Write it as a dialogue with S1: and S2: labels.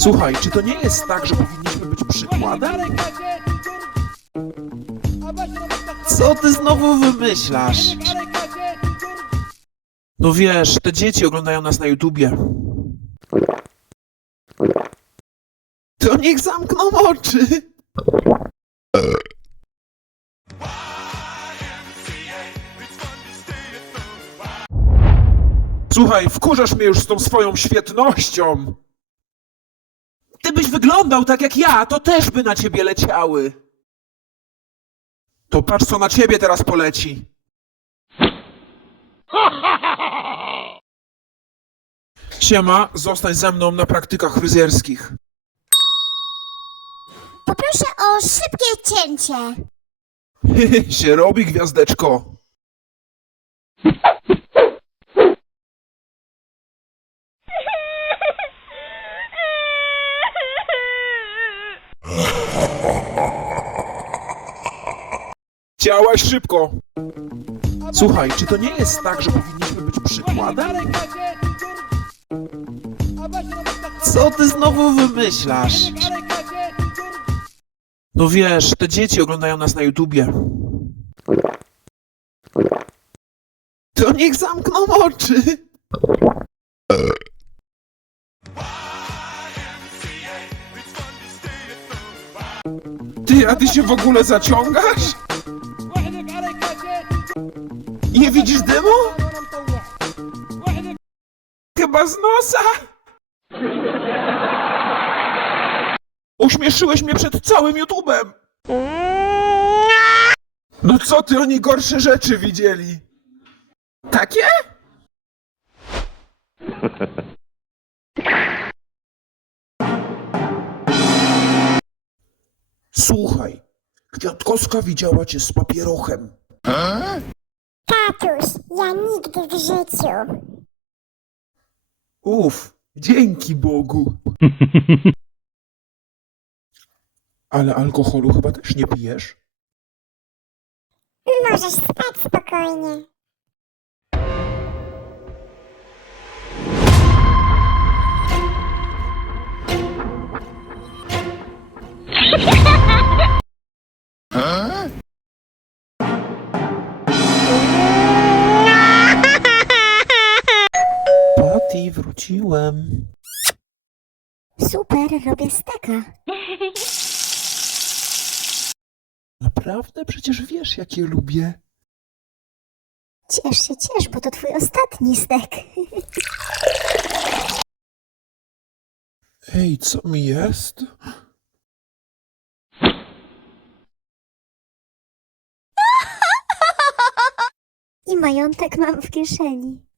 S1: Słuchaj, czy to nie jest tak, że powinniśmy być przykładem? Co ty znowu wymyślasz? No wiesz, te dzieci oglądają nas na YouTubie. To niech zamkną oczy. Słuchaj, wkurzasz mnie już z tą swoją świetnością. Gdybyś wyglądał tak jak ja, to też by na ciebie leciały. To patrz, co na ciebie teraz poleci. Siema, zostań ze mną na praktykach fryzjerskich.
S2: Poproszę o szybkie cięcie.
S1: się robi, gwiazdeczko. Działaj szybko. Słuchaj, czy to nie jest tak, że powinniśmy być przykładem? Co ty znowu wymyślasz? No wiesz, te dzieci oglądają nas na YouTubie. To niech zamkną oczy. Ty, a ty się w ogóle zaciągasz? Nie widzisz dymu? Chyba z nosa. Uśmieszyłeś mnie przed całym YouTubem. No co ty, oni gorsze rzeczy widzieli. Takie? Słuchaj, Kwiatkowska widziała cię z papierochem.
S2: Tatuś, ja nigdy w życiu.
S1: Uf, dzięki Bogu. Ale alkoholu chyba też nie pijesz?
S2: Możesz spać spokojnie.
S1: Wróciłem.
S2: Super, robię steka.
S1: Naprawdę? Przecież wiesz, jakie lubię.
S2: Ciesz się, ciesz, bo to twój ostatni stek.
S1: Ej, co mi jest?
S2: I majątek mam w kieszeni.